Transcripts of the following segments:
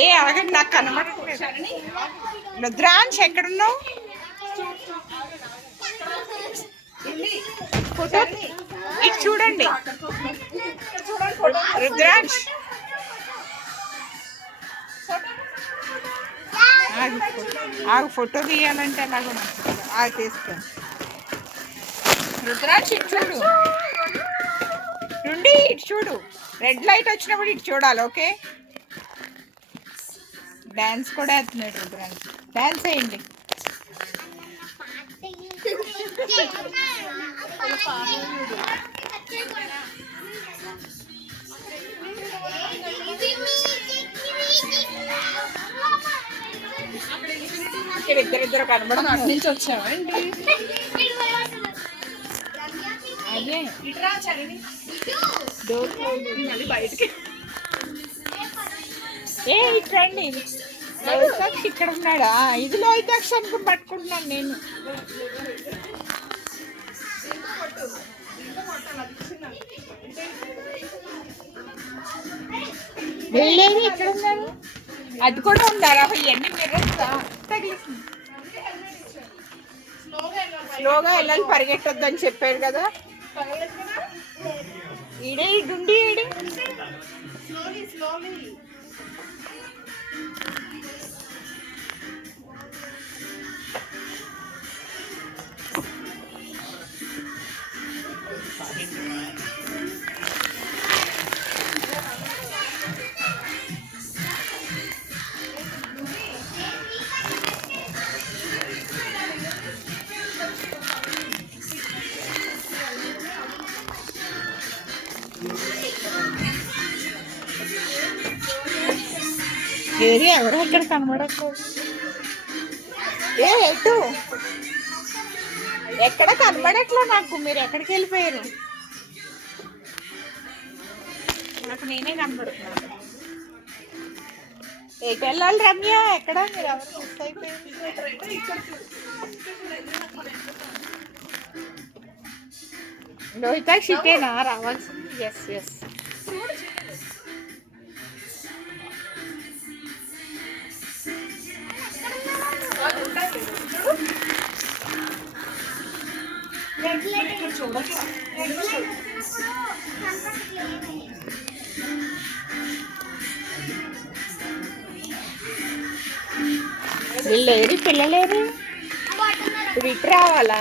ఏ ఆగండి, నాకు కనబడట్లేదు. రుద్రాంశ్ ఎక్కడున్నావు? ఫోటో ఇటు చూడండి. రుద్రాంశ్ ఆగు, ఫోటో తీయాలంటే ఎలాగో ఆగు, తీస్తాను. రుద్రాంశ్ ఇటు చూడు, నుండి ఇటు చూడు. రెడ్ లైట్ వచ్చినప్పుడు ఇటు చూడాలి. ఓకే, డాన్స్ కూడా వేస్తున్నాడు రుద్రాంశ్. డాన్స్ వేయండి. ఇక్కడ ఇద్దరిద్దరు కనబడదు. అటు నుంచి వచ్చామండి. అదే మళ్ళీ బయటికి ఇట్రండి. లోహితాక్షి ఇక్కడ ఉన్నాడా? ఇది లోహితాక్షి అనుకుని పట్టుకుంటున్నాను నేను. వెళ్ళేది ఇక్కడ ఉన్నారు. అది కూడా ఉండారా? ఇవన్నీ మిర్రర్స్ తగిలిస్తుంది. స్లోగా వెళ్ళాలి, పరిగెట్టొద్దు అని చెప్పాడు కదా. ఈడే ఇడుండి ఈడే ఏరి ఎవరో ఇక్కడ కనబడట్లేదు. ఎటు ఎక్కడ కనబడట్లే నాకు. మీరు ఎక్కడికి వెళ్ళిపోయారు? నాకు నేనే కనబడుతున్నాను. ఎటు వెళ్ళాలి రమ్య? ఎక్కడ మీరు ఎవరు మిస్ అయిపోయారు? లోహితాక్షి ఇటేనా రావాల్సింది? Yes yes. వీళ్ళేరి పిల్లలేరు. ఇప్పుడు ఇటు రావాలా?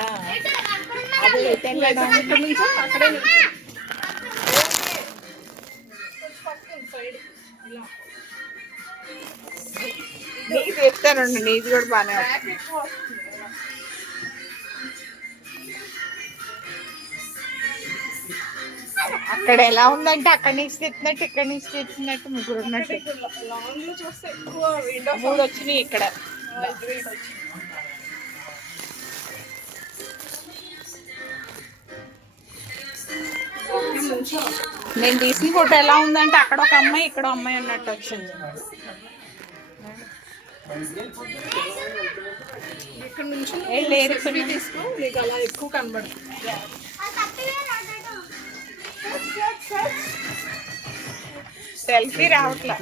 అది అక్కడే నీకు చెప్తానండి, నీది కూడా బాగానే. అక్కడ ఎలా ఉందంటే అక్కడి నుంచి తెచ్చినట్టు ఇక్కడి నుంచి తెచ్చినట్టు ముగ్గురు ఉన్నట్టు. మూడు వచ్చినాయి ఇక్కడ. నేను తీసిన ఫోటో ఎలా ఉందంటే అక్కడ ఒక అమ్మాయి ఇక్కడ అమ్మాయి ఉన్నట్టు వచ్చింది. ఇక్కడ నుంచి లేదు తీసుకో, నీకు అలా ఎక్కువ కనబడుతుంది. సెల్ఫీ రావట్లా.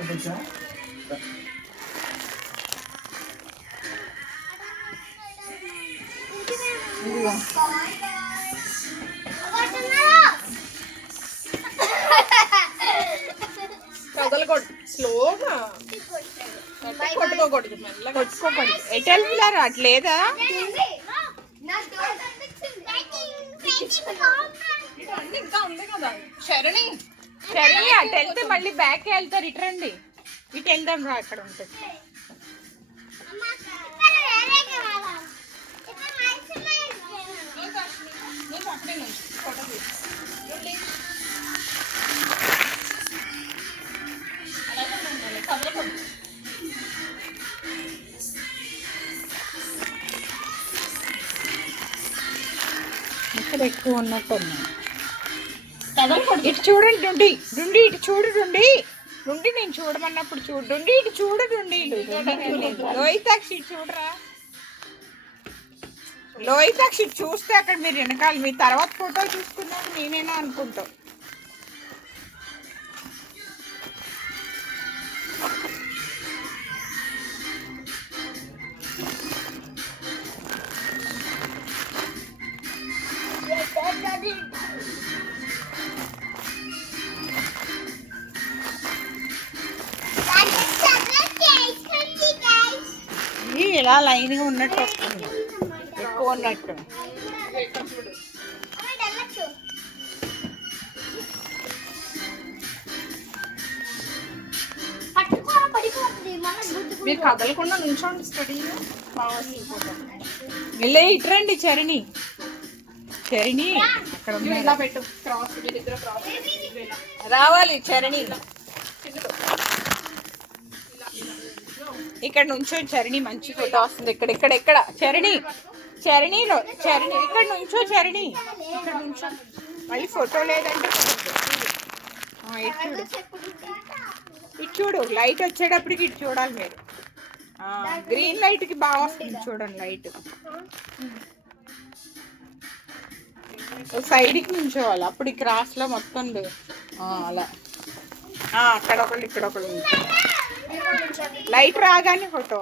కదలకూడదు, స్లోగా కొట్టుకోకూడదు, మెల్లగా కొట్టుకోకూడదు. ఎటు వెళ్తున్నారు? అట్లేదా? ఇంకా ఉంది కదా శరణి. శరణి అటు వెళ్తే మళ్ళీ బ్యాక్ వెళ్తారు. ఇటు రండి, ఇటు వెళ్దాం రా, అక్కడ ఉంటుంది. ఇక్కడ ఎక్కువ ఉన్నట్టు ఉన్నాయి. ఇటు చూడండి డుండి, డుండి ఇటు చూడు డుండి, డుండి నేను చూడమన్నప్పుడు చూడు డుండి, ఇటు చూడు డుండి. లోహితాక్షి ఇటు చూడరా. లోహితాక్షి చూస్తే అక్కడ మీరు వెనకాల మీ తర్వాత ఫోటో చూసుకున్నాక నేనేనా అనుకుంటాం. ఇలా లైన్గా ఉన్నట్టు వస్తుంది, ఎక్కువ ఉన్నట్టు. మీరు కదలకుండా నుంచోండి స్టడీలో బాగా. ఇలా ఇట్రండి చరణి, చరణి అక్కడ ఇలా పెట్టు క్రాస్, వీళ్ళిద్దరు క్రాస్ రావాలి. చరణి ఇక్కడ నుంచో, చరణి మంచి ఫోటో వస్తుంది. ఇక్కడ ఇక్కడ ఇక్కడ చరణి, చరణిలో చరణి ఇక్కడ నుంచో, చరణి ఇక్కడ నుంచో. మళ్ళీ ఫోటో లేదంటే ఇటు చూడు, లైట్ వచ్చేటప్పటికి ఇటు చూడాలి మీరు. గ్రీన్ లైట్కి బాగా వస్తుంది చూడండి లైట్. సైడ్కి నుంచోవాలి, అప్పుడు ఈ క్రాస్లో మొత్తం అలా. అక్కడ ఒకళ్ళు ఇక్కడ ఒకళ్ళు. లైట్ రాగానే ఫోటో,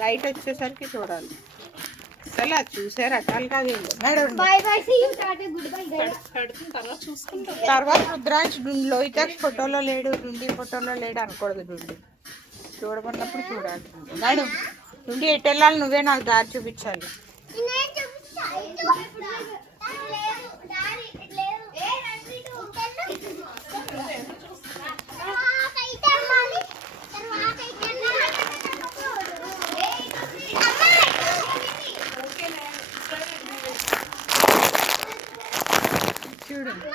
లైట్ వచ్చేసరికి చూడాలి. అసలు అది చూసే రకాలు కాదు. తర్వాత రుద్రాంశ్ లోహితాక్ష్ ఫోటోలో లేడు, డుండి ఫోటోలో లేడు అనకూడదు. డుండి చూడమన్నప్పుడు చూడాలి. నాడు డుండి ఎటు వెళ్ళాలి, నువ్వే నాకు దారి చూపించాలి. చూడండి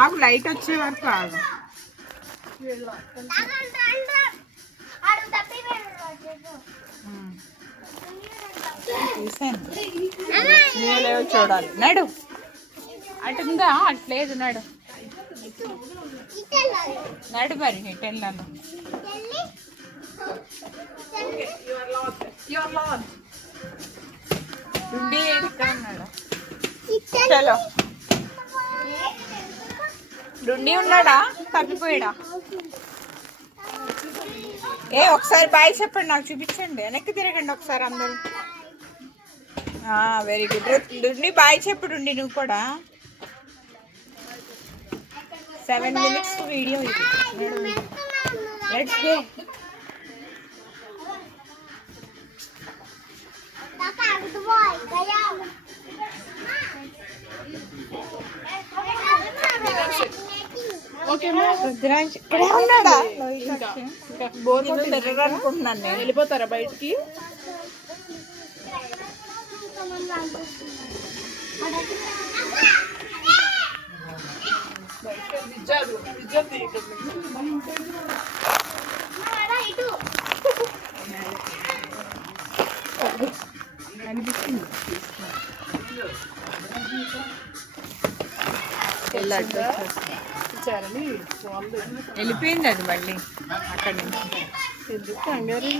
ఆగు, లైట్ వచ్చే వరకు ఆగు. చూసాను చూడాలి. నడు అటుందా, అట్లేదు. నడు నడు మరి ఇటు వెళ్ళాను. డుండి ఇక్కడ ఉన్నాడు. చలో డుండి ఉన్నాడా, తప్పిపోయాడా? ఒకసారి బాయ్ చెప్పండి, నాకు చూపించండి. వెనక్కి తిరగండి ఒకసారి అందరూ. Very good. డుండి బాయ్ చెప్పు. డుండి నువ్వు కూడా. 7 minutes వీడియో ఇది. Let's go. రుద్రాంశ్ ఇక్కడే ఉన్నాడా? అనుకుంటున్నాను నేను. వెళ్ళిపోతారా బయటికి? అనిపిస్తుంది వెళ్ళిపోయింది అది మళ్ళీ అక్కడి నుంచి. ఎందుకు కంగారు?